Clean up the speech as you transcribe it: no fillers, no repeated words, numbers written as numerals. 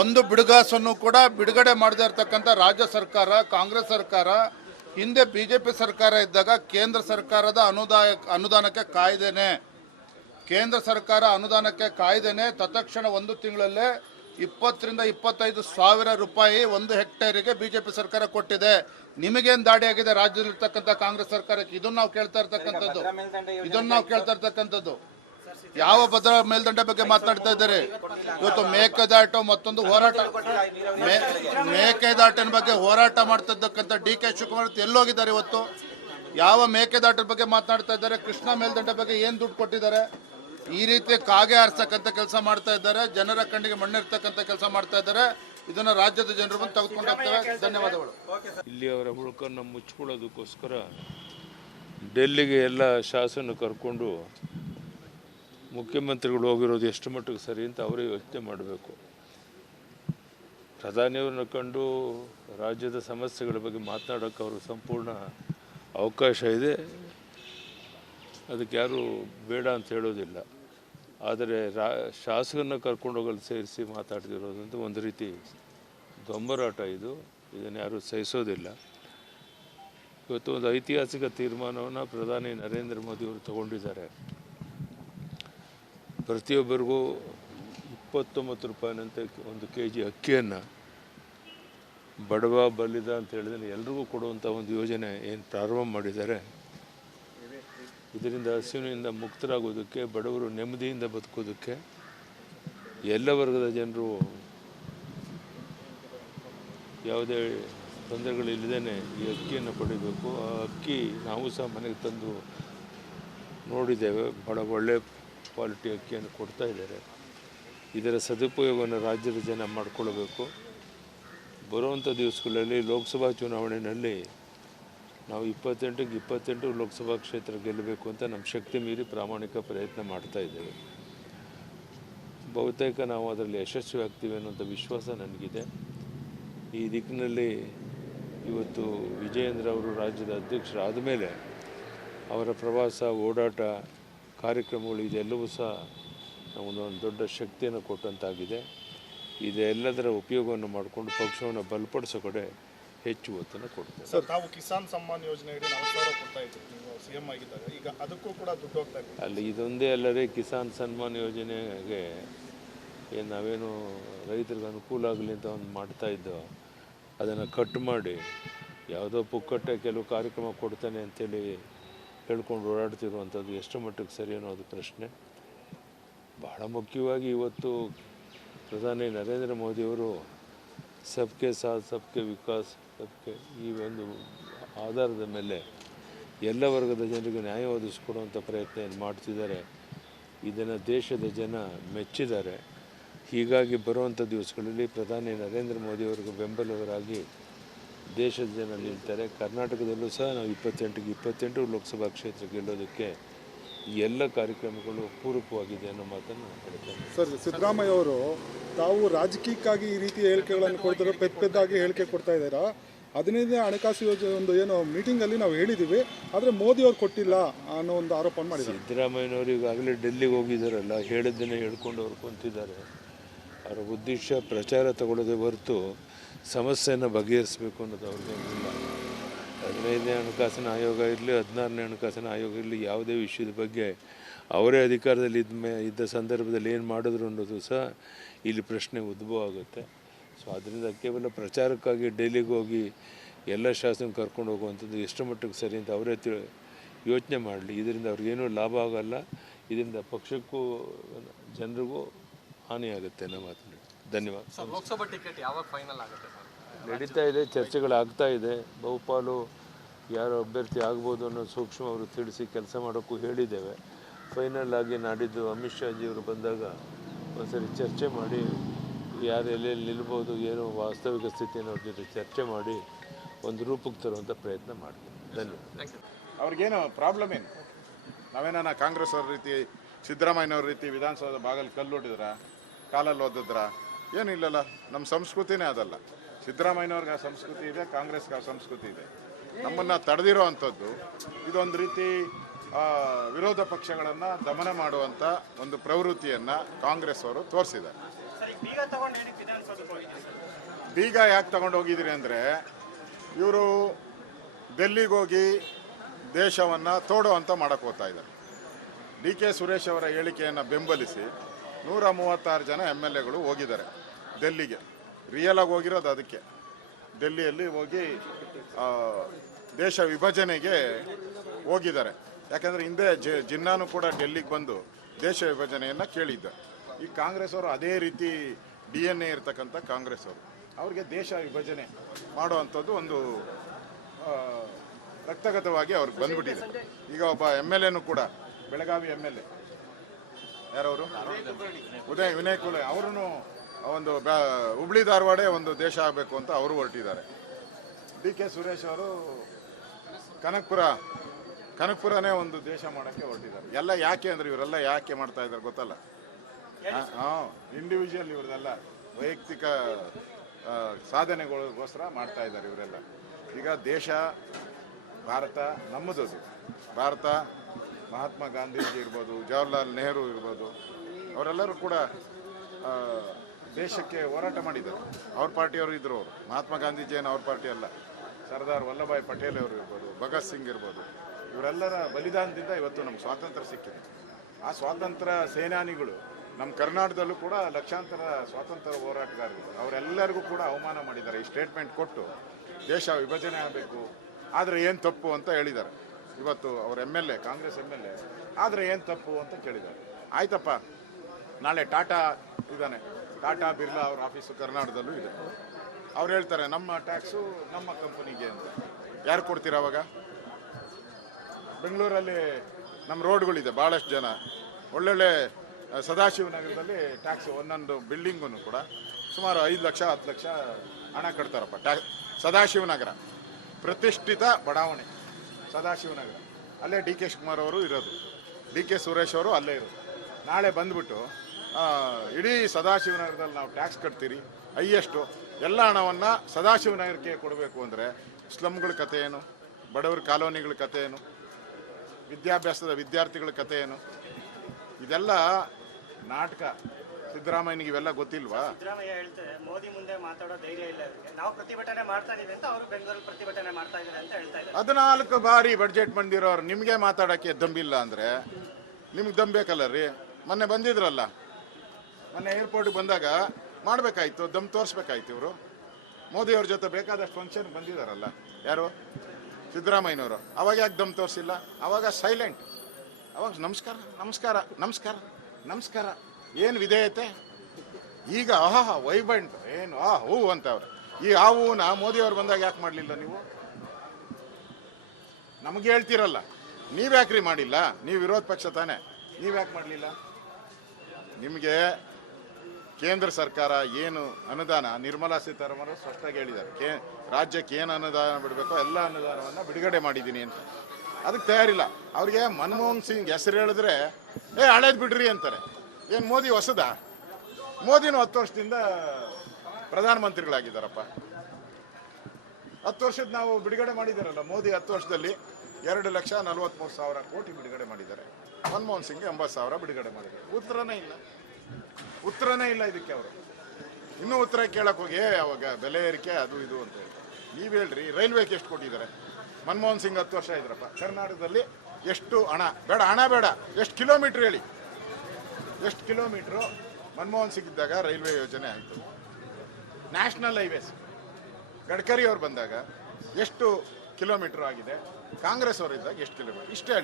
ಒಂದು ಬಿಡುಗಾಸನ್ನು ಕೂಡ ಬಿಡುಗಡೆ ಮಾಡದೇ ಇರತಕ್ಕಂಥ ರಾಜ್ಯ ಸರ್ಕಾರ, ಕಾಂಗ್ರೆಸ್ ಸರ್ಕಾರ, ಹಿಂದೆ ಬಿಜೆಪಿ ಸರ್ಕಾರ ಇದ್ದಾಗ ಕೇಂದ್ರ ಸರ್ಕಾರದ ಅನುದಾನಕ್ಕೆ ಕಾಯ್ದೇನೆ, ಕೇಂದ್ರ ಸರ್ಕಾರ ಅನುದಾನಕ್ಕೆ ಕಾಯ್ದೇನೆ ತತ್ಕ್ಷಣ ಒಂದು ತಿಂಗಳಲ್ಲೇ 20 ರಿಂದ 25 ಸಾವಿರ ರೂಪಾಯಿ 1 ಹೆಕ್ಟೇರಿಗೆ ಬಿಜೆಪಿ ಸರ್ಕಾರ ಕೊಟ್ಟಿದೆ. ನಿಮಗೇನು ದಾಡಿ ಆಗಿದೆ ರಾಜ್ಯದಲ್ಲಿರ್ತಕ್ಕಂಥ ಕಾಂಗ್ರೆಸ್ ಸರ್ಕಾರಕ್ಕೆ? ಇದನ್ನು ನಾವು ಕೇಳ್ತಾ ಇರ್ತಕ್ಕಂಥದ್ದು. ಯಾವ ಭದ್ರಾ ಮೇಲ್ದಂಡೆ ಬಗ್ಗೆ ಮಾತನಾಡ್ತಾ ಇದ್ದಾರೆ? ಇವತ್ತು ಮೇಕೆದಾಟು ಮತ್ತೊಂದು ಹೋರಾಟ, ಮೇಕೆದಾಟಿನ ಬಗ್ಗೆ ಹೋರಾಟ ಮಾಡ್ತಿದ್ದಕ್ಕಂಥ ಡಿ.ಕೆ. ಶಿವಕುಮಾರ್ ಎಲ್ಲೋಗಿದ್ದಾರೆ? ಇವತ್ತು ಯಾವ ಮೇಕೆದಾಟಿನ ಬಗ್ಗೆ ಮಾತನಾಡ್ತಾ ಇದ್ದಾರೆ? ಕೃಷ್ಣ ಮೇಲ್ದಂಡೆ ಬಗ್ಗೆ ಏನು ದುಡ್ಡು ಕೊಟ್ಟಿದ್ದಾರೆ? ಈ ರೀತಿ ಕಾಗೆ ಆರಿಸ್ತಕ್ಕಂಥ ಕೆಲಸ ಮಾಡ್ತಾ ಇದ್ದಾರೆ, ಜನರ ಕಣ್ಣಿಗೆ ಮಣ್ಣಿರ್ತಕ್ಕಂಥ ಕೆಲಸ ಮಾಡ್ತಾ ಇದ್ದಾರೆ. ಇದನ್ನ ರಾಜ್ಯದ ಜನರು ಬಂದು ತೆಗೆದುಕೊಂಡು ಹೋಗ್ತೇವೆ. ಧನ್ಯವಾದಗಳು. ಇಲ್ಲಿ ಅವರ ಹುಳುಕನ್ನು ಮುಚ್ಕೊಳ್ಳೋದಕ್ಕೋಸ್ಕರ ಡೆಲ್ಲಿಗೆ ಎಲ್ಲ ಶಾಸನ ಕರ್ಕೊಂಡು ಮುಖ್ಯಮಂತ್ರಿಗಳು ಹೋಗಿರೋದು ಎಷ್ಟು ಮಟ್ಟಿಗೆ ಸರಿ ಅಂತ ಅವರೇ ಯೋಚನೆ ಮಾಡಬೇಕು. ಪ್ರಧಾನಿಯವ್ರನ್ನ ಕಂಡು ರಾಜ್ಯದ ಸಮಸ್ಯೆಗಳ ಬಗ್ಗೆ ಮಾತನಾಡೋಕ್ಕೆ ಅವರು ಸಂಪೂರ್ಣ ಅವಕಾಶ ಇದೆ, ಅದಕ್ಕೆ ಯಾರು ಬೇಡ ಅಂತ ಹೇಳೋದಿಲ್ಲ. ಆದರೆ ಶಾಸಕರನ್ನ ಕರ್ಕೊಂಡೋಗಲು ಸೇರಿಸಿ ಮಾತಾಡ್ತಿರೋದಂತ ಒಂದು ರೀತಿ ದೊಂಬರಾಟ. ಇದನ್ನು ಯಾರೂ ಸಹಿಸೋದಿಲ್ಲ. ಇವತ್ತು ಒಂದು ಐತಿಹಾಸಿಕ ತೀರ್ಮಾನವನ್ನು ಪ್ರಧಾನಿ ನರೇಂದ್ರ ಮೋದಿಯವರು ತಗೊಂಡಿದ್ದಾರೆ. ಪ್ರತಿಯೊಬ್ಬರಿಗೂ 29 ರೂಪಾಯಿನಂತೆ 1 kg ಅಕ್ಕಿಯನ್ನು ಬಡವ ಬಲ್ಲಿದ ಅಂತ ಹೇಳಿದ್ರೆ ಎಲ್ರಿಗೂ ಕೊಡುವಂಥ ಒಂದು ಯೋಜನೆ ಏನು ಪ್ರಾರಂಭ ಮಾಡಿದ್ದಾರೆ. ಇದರಿಂದ ಹಸಿವಿನಿಂದ ಮುಕ್ತರಾಗೋದಕ್ಕೆ, ಬಡವರು ನೆಮ್ಮದಿಯಿಂದ ಬದುಕೋದಕ್ಕೆ, ಎಲ್ಲ ವರ್ಗದ ಜನರು ಯಾವುದೇ ತೊಂದರೆಗಳಿಲ್ಲದೇ ಈ ಅಕ್ಕಿಯನ್ನು ಪಡಿಬೇಕು. ಆ ಅಕ್ಕಿ ನಾವು ಸಹ ಮನೆಗೆ ತಂದು ನೋಡಿದ್ದೇವೆ. ಭಾಳ ಒಳ್ಳೆಯ ಕ್ವಾಲಿಟಿ ಅಕ್ಕಿಯನ್ನು ಕೊಡ್ತಾ ಇದ್ದಾರೆ. ಇದರ ಸದುಪಯೋಗವನ್ನು ರಾಜ್ಯದ ಜನ ಮಾಡಿಕೊಳ್ಬೇಕು. ಬರುವಂಥ ದಿವಸಗಳಲ್ಲಿ ಲೋಕಸಭಾ ಚುನಾವಣೆಯಲ್ಲಿ ನಾವು 28ಕ್ಕೆ 28 ಲೋಕಸಭಾ ಕ್ಷೇತ್ರ ಗೆಲ್ಲಬೇಕು ಅಂತ ನಮ್ಮ ಶಕ್ತಿ ಮೀರಿ ಪ್ರಾಮಾಣಿಕ ಪ್ರಯತ್ನ ಮಾಡ್ತಾ ಇದ್ದೇವೆ. ಬಹುತೇಕ ನಾವು ಅದರಲ್ಲಿ ಯಶಸ್ವಿ ಆಗ್ತೀವಿ ಅನ್ನೋಂಥ ವಿಶ್ವಾಸ ನನಗಿದೆ. ಈ ದಿಕ್ಕಿನಲ್ಲಿ ಇವತ್ತು ವಿಜಯೇಂದ್ರ ಅವರು ರಾಜ್ಯದ ಅಧ್ಯಕ್ಷರಾದ ಮೇಲೆ ಅವರ ಪ್ರವಾಸ, ಓಡಾಟ, ಕಾರ್ಯಕ್ರಮಗಳು ಇದೆಲ್ಲವೂ ಸಹ ನಮಗೊಂದು ದೊಡ್ಡ ಶಕ್ತಿಯನ್ನು ಕೊಟ್ಟಂತಾಗಿದೆ. ಇದೆಲ್ಲದರ ಉಪಯೋಗವನ್ನು ಮಾಡಿಕೊಂಡು ಪಕ್ಷವನ್ನು ಬಲಪಡಿಸೋ ಕಡೆ ಹೆಚ್ಚು ಒತ್ತನ್ನು ಕೊಡ್ತೇವೆ. ಸರ್, ತಾವು ಕಿಸಾನ್ ಸಮ್ಮಾನ್ ಯೋಜನೆಯಡಿ 40,000 ಕೊಡ್ತಾ ಇದ್ದೀವಿ ನೀವು CM ಆಗಿದ್ದಾಗ. ಈಗ ಅದಕ್ಕೂ ಕೂಡ ದುಡ್ಡು ಹೋಗ್ತಾ ಇದೆ. ಅಲ್ಲಿ ಇದೊಂದೇ ಅಲ್ಲದೆ ಕಿಸಾನ್ ಸನ್ಮಾನ್ ಯೋಜನೆಗೆ ನಾವೇನು ರೈತರಿಗೆ ಅನುಕೂಲ ಆಗಲಿ ಅಂತ ಒಂದು ಮಾಡ್ತಾ ಇದ್ದೋ, ಅದನ್ನು ಕಟ್ ಮಾಡಿ ಯಾವುದೋ ಪುಕ್ಕಟ್ಟೆ ಕೆಲವು ಕಾರ್ಯಕ್ರಮ ಕೊಡ್ತಾನೆ ಅಂತೇಳಿ ಹೇಳ್ಕೊಂಡು ಓಡಾಡ್ತಿರುವಂಥದ್ದು ಎಷ್ಟು ಮಟ್ಟಿಗೆ ಸರಿ ಅನ್ನೋದು ಪ್ರಶ್ನೆ. ಬಹಳ ಮುಖ್ಯವಾಗಿ ಇವತ್ತು ಪ್ರಧಾನಿ ನರೇಂದ್ರ ಮೋದಿಯವರು ಸಬ್ಕೆ ಸಾಥ್ ಸಬ್ಕೆ ವಿಕಾಸ್ ಸಬ್ಕೆ ಈ ಒಂದು ಆಧಾರದ ಮೇಲೆ ಎಲ್ಲ ವರ್ಗದ ಜನರಿಗೆ ನ್ಯಾಯ ಒದಗಿಸ್ಕೊಡುವಂಥ ಪ್ರಯತ್ನ ಏನು ಮಾಡ್ತಿದ್ದಾರೆ. ಇದನ್ನು ದೇಶದ ಜನ ಮೆಚ್ಚಿದ್ದಾರೆ. ಹೀಗಾಗಿ ಬರುವಂಥ ದಿವಸಗಳಲ್ಲಿ ಪ್ರಧಾನಿ ನರೇಂದ್ರ ಮೋದಿಯವರಿಗೆ ಬೆಂಬಲವರಾಗಿ ದೇಶದ ಜನ ನಿಲ್ತಾರೆ. ಕರ್ನಾಟಕದಲ್ಲೂ ಸಹ ನಾವು 28ಕ್ಕೆ 28 ಲೋಕಸಭಾ ಕ್ಷೇತ್ರ ಗೆಲ್ಲೋದಕ್ಕೆ ಈ ಎಲ್ಲ ಕಾರ್ಯಕ್ರಮಗಳು ಪೂರಕವಾಗಿದೆ ಅನ್ನೋ ಮಾತನ್ನು ಹೇಳ್ತೇನೆ. ಸರ್, ಸಿದ್ದರಾಮಯ್ಯ ಅವರು ತಾವು ರಾಜಕೀಯಕ್ಕಾಗಿ ಈ ರೀತಿ ಹೇಳಿಕೆಗಳನ್ನು ಕೊಡ್ತಾರೆ, ಪೆದ್ದಾಗಿ ಹೇಳಿಕೆ ಕೊಡ್ತಾ ಇದ್ದಾರಾ? 15ನೇ ಹಣಕಾಸು ಯೋಜನೆ ಒಂದು ಏನೋ ಮೀಟಿಂಗಲ್ಲಿ ನಾವು ಹೇಳಿದ್ದೀವಿ, ಆದರೆ ಮೋದಿ ಅವ್ರು ಕೊಟ್ಟಿಲ್ಲ ಅನ್ನೋ ಒಂದು ಆರೋಪ ಮಾಡಿದ್ದಾರೆ. ಸಿದ್ದರಾಮಯ್ಯನವರು ಈಗಾಗಲೇ ಡೆಲ್ಲಿಗೆ ಹೋಗಿದ್ದಾರಲ್ಲ, ಹೇಳಿದ್ದನ್ನೇ ಹೇಳ್ಕೊಂಡು ಅವ್ರು ಕುಂತಿದ್ದಾರೆ. ಅವರ ಉದ್ದೇಶ ಪ್ರಚಾರ ತಗೊಳ್ಳೋದೇ ಹೊರತು ಸಮಸ್ಯೆಯನ್ನು ಬಗೆಹರಿಸಬೇಕು ಅನ್ನೋದು ಅವ್ರಿಗೇನಿಲ್ಲ. 15ನೇ ಹಣಕಾಸಿನ ಆಯೋಗ ಇರಲಿ, 16ನೇ ಹಣಕಾಸಿನ ಆಯೋಗ ಇರಲಿ, ಯಾವುದೇ ವಿಷಯದ ಬಗ್ಗೆ ಅವರೇ ಅಧಿಕಾರದಲ್ಲಿ ಇದ್ದ ಸಂದರ್ಭದಲ್ಲಿ ಏನು ಮಾಡಿದ್ರು ಅನ್ನೋದು ಸಹ ಇಲ್ಲಿ ಪ್ರಶ್ನೆ ಉದ್ಭವ ಆಗುತ್ತೆ. ಸೊ ಅದರಿಂದ ಕೇವಲ ಪ್ರಚಾರಕ್ಕಾಗಿ ಡೆಲ್ಲಿಗೆ ಹೋಗಿ ಎಲ್ಲ ಶಾಸನ ಕರ್ಕೊಂಡು ಹೋಗುವಂಥದ್ದು ಎಷ್ಟು ಮಟ್ಟಿಗೆ ಸರಿ ಅಂತ ಅವರೇ ಯೋಚನೆ ಮಾಡಲಿ. ಇದರಿಂದ ಅವ್ರಿಗೇನೂ ಲಾಭ ಆಗಲ್ಲ. ಇದರಿಂದ ಪಕ್ಷಕ್ಕೂ ಜನರಿಗೂ ಹಾನಿಯಾಗುತ್ತೆ ಅನ್ನೋ ಮಾತನ್ನು. ಧನ್ಯವಾದ. ಲೋಕಸಭಾ ಟಿಕೆಟ್ ಯಾವಾಗ ಫೈನಲ್ ಆಗುತ್ತೆ? ನಡೀತಾ ಇದೆ, ಚರ್ಚೆಗಳಾಗ್ತಾ ಇದೆ. ಬಹುಪಾಲು ಯಾರು ಅಭ್ಯರ್ಥಿ ಆಗ್ಬೋದು ಅನ್ನೋ ಸೂಕ್ಷ್ಮ ಅವರು ತಿಳಿಸಿ ಕೆಲಸ ಮಾಡೋಕ್ಕೂ ಹೇಳಿದ್ದೇವೆ. ಫೈನಲ್ ಆಗಿ ನಾಡಿದ್ದು ಅಮಿತ್ ಶಾಜಿಯವರು ಬಂದಾಗ ಒಂದ್ಸರಿ ಚರ್ಚೆ ಮಾಡಿ ಯಾರು ಎಲ್ಲೆಲ್ಲಿ ನಿಲ್ಬೋದು, ಏನು ವಾಸ್ತವಿಕ ಸ್ಥಿತಿಯನ್ನು ಅವ್ರ ಜೊತೆ ಚರ್ಚೆ ಮಾಡಿ ಒಂದು ರೂಪಕ್ಕೆ ತರುವಂಥ ಪ್ರಯತ್ನ ಮಾಡ್ತೀವಿ. ಧನ್ಯವಾದ. ಅವ್ರಿಗೇನು ಪ್ರಾಬ್ಲಮ್ ಏನು? ನಾವೇನ ಕಾಂಗ್ರೆಸ್ ಅವ್ರ ರೀತಿ, ಸಿದ್ದರಾಮಯ್ಯನವ್ರ ರೀತಿ ವಿಧಾನಸೌಧದ ಭಾಗದಲ್ಲಿ ಕಲ್ಲೊಟ್ಟಿದ್ರ, ಕಾಲಲ್ಲಿ ಓದಿದ್ರ? ಏನಿಲ್ಲಲ್ಲ. ನಮ್ಮ ಸಂಸ್ಕೃತಿನೇ ಅದಲ್ಲ. ಸಿದ್ದರಾಮಯ್ಯನವ್ರಿಗೆ ಆ ಸಂಸ್ಕೃತಿ ಇದೆ, ಕಾಂಗ್ರೆಸ್ಗೆ ಆ ಸಂಸ್ಕೃತಿ ಇದೆ. ನಮ್ಮನ್ನು ತಡೆದಿರೋ ಅಂಥದ್ದು ಇದೊಂದು ರೀತಿ ವಿರೋಧ ಪಕ್ಷಗಳನ್ನು ದಮನ ಮಾಡುವಂಥ ಒಂದು ಪ್ರವೃತ್ತಿಯನ್ನು ಕಾಂಗ್ರೆಸ್ ಅವರು ತೋರಿಸಿದ್ದಾರೆ. ಬೀಗ ತಗೊಂಡು ಹೇಳಿ ವಿಧಾನಸೌಧಕ್ಕೆ ಹೋಗಿದ್ದೀರಿ ಸರ್. ಬೀಗ ಯಾಕೆ ತಗೊಂಡು ಹೋಗಿದ್ದೀರಿ ಅಂದರೆ ಇವರು ಡೆಲ್ಲಿಗೆ ಹೋಗಿ ದೇಶವನ್ನು ತೋಡೋ ಅಂತ ಮಾಡಕ್ಕೆ ಹೋಗ್ತಾ ಇದ್ದಾರೆ. ಡಿ ಕೆ ಸುರೇಶ್ ಅವರ ಹೇಳಿಕೆಯನ್ನು ಬೆಂಬಲಿಸಿ 136 ಜನ MLAಗಳು ಹೋಗಿದ್ದಾರೆ ಡೆಲ್ಲಿಗೆ. ರಿಯಲಾಗಿ ಹೋಗಿರೋದು ಅದಕ್ಕೆ. ಡೆಲ್ಲಿಯಲ್ಲಿ ಹೋಗಿ ದೇಶ ವಿಭಜನೆಗೆ ಹೋಗಿದ್ದಾರೆ. ಯಾಕಂದರೆ ಹಿಂದೆ ಜಿನ್ನಾನು ಕೂಡ ಡೆಲ್ಲಿಗೆ ಬಂದು ದೇಶ ವಿಭಜನೆಯನ್ನು ಕೇಳಿದ್ದ. ಈ ಕಾಂಗ್ರೆಸ್ ಅವರು ಅದೇ ರೀತಿ DNA ಇರ್ತಕ್ಕಂಥ ಕಾಂಗ್ರೆಸ್ ಅವರು ಅವ್ರಿಗೆ ದೇಶ ವಿಭಜನೆ ಮಾಡುವಂಥದ್ದು ಒಂದು ರಕ್ತಗತವಾಗಿ ಅವ್ರಿಗೆ ಬಂದ್ಬಿಟ್ಟಿದೆ. ಈಗ ಒಬ್ಬ MLAನು ಕೂಡ ಬೆಳಗಾವಿ MLA ಯಾರವರು ವಿನಯ್ ಕುಲೆ ಅವರು ಒಂದು ಹುಬ್ಳಿ ಧಾರವಾಡ ಒಂದು ದೇಶ ಆಗಬೇಕು ಅಂತ ಅವರು ಹೊರಟಿದ್ದಾರೆ. ಡಿ ಕೆ ಸುರೇಶ್ ಅವರು ಕನಕಪುರನೇ ಒಂದು ದೇಶ ಮಾಡೋಕ್ಕೆ ಹೊರಟಿದ್ದಾರೆ. ಎಲ್ಲ ಯಾಕೆ ಅಂದರೆ ಇವರೆಲ್ಲ ಯಾಕೆ ಮಾಡ್ತಾ ಇದ್ದಾರೆ ಗೊತ್ತಲ್ಲ. ಇಂಡಿವಿಜುವಲ್ ಇವ್ರದೆಲ್ಲ ವೈಯಕ್ತಿಕ ಸಾಧನೆಗಳಿಗೋಸ್ಕರ ಮಾಡ್ತಾ ಇದ್ದಾರೆ ಇವರೆಲ್ಲ. ಈಗ ದೇಶ ಭಾರತ ನಮ್ಮದು. ಭಾರತ ಮಹಾತ್ಮ ಗಾಂಧೀಜಿ ಇರ್ಬೋದು, ಜವಾಹರ್ಲಾಲ್ ನೆಹರು ಇರ್ಬೋದು, ಅವರೆಲ್ಲರೂ ಕೂಡ ದೇಶಕ್ಕೆ ಹೋರಾಟ ಮಾಡಿದ್ದಾರೆ. ಅವ್ರ ಪಾರ್ಟಿಯವರು ಇದ್ರು. ಅವರು ಮಹಾತ್ಮ ಗಾಂಧೀಜಿ ಏನು ಅವ್ರ ಪಾರ್ಟಿ ಅಲ್ಲ. ಸರ್ದಾರ್ ವಲ್ಲಭಾಯ್ ಪಟೇಲ್ ಅವರು ಇರ್ಬೋದು, ಭಗತ್ ಸಿಂಗ್ ಇರ್ಬೋದು, ಇವರೆಲ್ಲರ ಬಲಿದಾನದಿಂದ ಇವತ್ತು ನಮ್ಗೆ ಸ್ವಾತಂತ್ರ್ಯ ಸಿಕ್ಕಿದೆ. ಆ ಸ್ವಾತಂತ್ರ್ಯ ಸೇನಾನಿಗಳು ನಮ್ಮ ಕರ್ನಾಟಕದಲ್ಲೂ ಕೂಡ ಲಕ್ಷಾಂತರ ಸ್ವಾತಂತ್ರ್ಯ ಹೋರಾಟಗಾರರು ಅವರೆಲ್ಲರಿಗೂ ಕೂಡ ಅವಮಾನ ಮಾಡಿದ್ದಾರೆ. ಈ ಸ್ಟೇಟ್ಮೆಂಟ್ ಕೊಟ್ಟು ದೇಶ ವಿಭಜನೆ ಆಗಬೇಕು, ಆದರೆ ಏನು ತಪ್ಪು ಅಂತ ಹೇಳಿದ್ದಾರೆ. ಇವತ್ತು ಅವ್ರ MLA ಕಾಂಗ್ರೆಸ್ MLA ಆದರೆ ಏನು ತಪ್ಪು ಅಂತ ಕೇಳಿದ್ದಾರೆ. ಆಯ್ತಪ್ಪ, ನಾಳೆ ಟಾಟಾ ಇದ್ದಾನೆ, ಟಾಟಾ ಬಿರ್ಲಾ ಅವ್ರ ಆಫೀಸು ಕರ್ನಾಟಕದಲ್ಲೂ ಇದೆ. ಅವ್ರು ಹೇಳ್ತಾರೆ ನಮ್ಮ ಟ್ಯಾಕ್ಸು ನಮ್ಮ ಕಂಪನಿಗೆ ಅಂತ. ಯಾರು ಕೊಡ್ತೀರ ಅವಾಗ? ಬೆಂಗಳೂರಲ್ಲಿ ನಮ್ಮ ರೋಡ್ಗಳಿದೆ, ಭಾಳಷ್ಟು ಜನ ಒಳ್ಳೊಳ್ಳೆ ಸದಾಶಿವನಗರದಲ್ಲಿ ಟ್ಯಾಕ್ಸ್ ಒಂದೊಂದು ಬಿಲ್ಡಿಂಗೂ ಕೂಡ ಸುಮಾರು 5 ಲಕ್ಷ 10 ಲಕ್ಷ ಹಣ ಕಟ್ತಾರಪ್ಪ. ಸದಾಶಿವನಗರ ಪ್ರತಿಷ್ಠಿತ ಬಡಾವಣೆ ಸದಾಶಿವನಗರ. ಅಲ್ಲೇ ಡಿ ಕೆ ಶಿವಕುಮಾರ್ ಅವರು ಇರೋದು, ಡಿ ಕೆ ಸುರೇಶ್ ಅವರು ಅಲ್ಲೇ ಇರೋದು. ನಾಳೆ ಬಂದ್ಬಿಟ್ಟು ಇಡೀ ಸದಾಶಿವನಗರದಲ್ಲಿ ನಾವು ಟ್ಯಾಕ್ಸ್ ಕಟ್ತೀರಿ ಹೈಯೆಸ್ಟು, ಎಲ್ಲ ಹಣವನ್ನು ಸದಾಶಿವನಗರಕ್ಕೆ ಕೊಡಬೇಕು ಅಂದರೆ ಸ್ಲಮ್ಗಳ ಕತೆ ಏನು, ಬಡವರ ಕಾಲೋನಿಗಳ ಕತೆ ಏನು, ವಿದ್ಯಾಭ್ಯಾಸದ ವಿದ್ಯಾರ್ಥಿಗಳ ಕತೆ ಏನು? ಇದೆಲ್ಲ ನಾಟಕ. ಸಿದ್ದರಾಮಯ್ಯನಿಗೆ ಇವೆಲ್ಲ ಗೊತ್ತಿಲ್ವಾ? ಸಿದ್ದರಾಮಯ್ಯ ಹೇಳ್ತಾರೆ ಮೋದಿ ಮುಂದೆ ಮಾತಾಡೋ ಧೈರ್ಯ ಇಲ್ಲ ಅವರಿಗೆ. ನಾವು ಪ್ರತಿಭಟನೆ ಮಾಡ್ತಾ ಇದೀವಿ ಅಂತ ಅವರು ಬೆಂಗಳೂರಲ್ಲಿ ಪ್ರತಿಭಟನೆ ಮಾಡ್ತಾ ಇದ್ದಾರೆ ಅಂತ ಹೇಳ್ತಾ ಇದ್ದಾರೆ. 14 ಬಾರಿ ಬಡ್ಜೆಟ್ ಬಂದಿರೋರು ನಿಮಗೆ ಮಾತಾಡೋಕ್ಕೆ ದಮ್ಮಿಲ್ಲ ಅಂದರೆ ನಿಮ್ಗೆ ದಮ್ ಬೇಕಲ್ಲ ರೀ. ಮೊನ್ನೆ ಬಂದಿದ್ರಲ್ಲ, ಮೊನ್ನೆ ಏರ್ಪೋರ್ಟ್ಗೆ ಬಂದಾಗ ಮಾಡಬೇಕಾಯ್ತು, ದಮ್ ತೋರಿಸ್ಬೇಕಾಯ್ತು. ಇವರು ಮೋದಿಯವ್ರ ಜೊತೆ ಬೇಕಾದಷ್ಟು ಫಂಕ್ಷನ್ಗೆ ಬಂದಿದ್ದಾರಲ್ಲ, ಯಾರು? ಸಿದ್ದರಾಮಯ್ಯನವರು. ಅವಾಗ ಯಾಕೆ ದಮ್ ತೋರಿಸಿಲ್ಲ? ಅವಾಗ ಸೈಲೆಂಟ್. ಅವಾಗ ನಮಸ್ಕಾರ ನಮಸ್ಕಾರ ನಮಸ್ಕಾರ ನಮಸ್ಕಾರ, ಏನು ವಿಧೇಯತೆ. ಈಗ ಆಹಾ ವೈಬಂಟ್ ಏನು ಹೂ ಅಂತವ್ರೆ. ಈ ಆ ಹೂವನ್ನ ಮೋದಿಯವ್ರು ಬಂದಾಗ ಯಾಕೆ ಮಾಡಲಿಲ್ಲ ನೀವು? ನಮಗೆ ಹೇಳ್ತಿರಲ್ಲ, ನೀವ್ಯಾಕ್ರಿ ಮಾಡಿಲ್ಲ? ನೀವು ವಿರೋಧ ಪಕ್ಷ ತಾನೆ, ನೀವ್ಯಾಕೆ ಮಾಡಲಿಲ್ಲ? ನಿಮಗೆ ಕೇಂದ್ರ ಸರ್ಕಾರ ಏನು ಅನುದಾನ, ನಿರ್ಮಲಾ ಸೀತಾರಾಮನ್ ಸ್ಪಷ್ಟವಾಗಿ ಹೇಳಿದ್ದಾರೆ, ರಾಜ್ಯಕ್ಕೆ ಏನು ಅನುದಾನ ಬಿಡಬೇಕೋ ಎಲ್ಲ ಅನುದಾನವನ್ನು ಬಿಡುಗಡೆ ಮಾಡಿದ್ದೀನಿ ಅಂತ. ಅದಕ್ಕೆ ತಯಾರಿಲ್ಲ. ಅವ್ರಿಗೆ ಮನಮೋಹನ್ ಸಿಂಗ್ ಹೆಸರು ಹೇಳಿದ್ರೆ ಹಳೇದು ಬಿಡ್ರಿ ಅಂತಾರೆ. ಏನು ಮೋದಿ ಹೊಸದ? ಮೋದಿನೂ 10 ವರ್ಷದಿಂದ ಪ್ರಧಾನಮಂತ್ರಿಗಳಾಗಿದ್ದಾರಪ್ಪ. 10 ವರ್ಷದ ನಾವು ಬಿಡುಗಡೆ ಮಾಡಿದಾರಲ್ಲ. ಮೋದಿ 10 ವರ್ಷದಲ್ಲಿ 2,43,000 ಕೋಟಿ ಬಿಡುಗಡೆ ಮಾಡಿದ್ದಾರೆ. ಮನಮೋಹನ್ ಸಿಂಗ್ 80,000 ಬಿಡುಗಡೆ ಮಾಡಿದ್ದಾರೆ. ಉತ್ತರನೇ ಇಲ್ಲ ಇದಕ್ಕೆ. ಅವರು ಇನ್ನೂ ಉತ್ತರ ಕೇಳಕ್ಕೆ ಹೋಗಿ ಅವಾಗ ಬೆಲೆ ಏರಿಕೆ ಅದು ಇದು ಅಂತ ಹೇಳ್ತಾರೆ. ನೀವು ಹೇಳ್ರಿ, ರೈಲ್ವೆಗೆ ಎಷ್ಟು ಕೊಟ್ಟಿದ್ದಾರೆ? ಮನಮೋಹನ್ ಸಿಂಗ್ 10 ವರ್ಷ ಇದ್ರಪ್ಪ. ಕರ್ನಾಟಕದಲ್ಲಿ ಎಷ್ಟು ಹಣ ಬೇಡ, ಎಷ್ಟು ಕಿಲೋಮೀಟ್ರ್ ಹೇಳಿ, ಎಷ್ಟು ಕಿಲೋಮೀಟ್ರು ಮನಮೋಹನ್ ಸಿಂಗ್ ಇದ್ದಾಗ ರೈಲ್ವೆ ಯೋಜನೆ ಆಯಿತು. ನ್ಯಾಷನಲ್ ಹೈವೇಸ್ ಗಡ್ಕರಿ ಅವ್ರು ಬಂದಾಗ ಎಷ್ಟು ಕಿಲೋಮೀಟ್ರ್ ಆಗಿದೆ? ಕಾಂಗ್ರೆಸ್ ಅವರಿದ್ದಾಗ ಎಷ್ಟು ಕಿಲೋಮೀಟ್ರ್? ಇಷ್ಟೇ ಹೇಳಿ.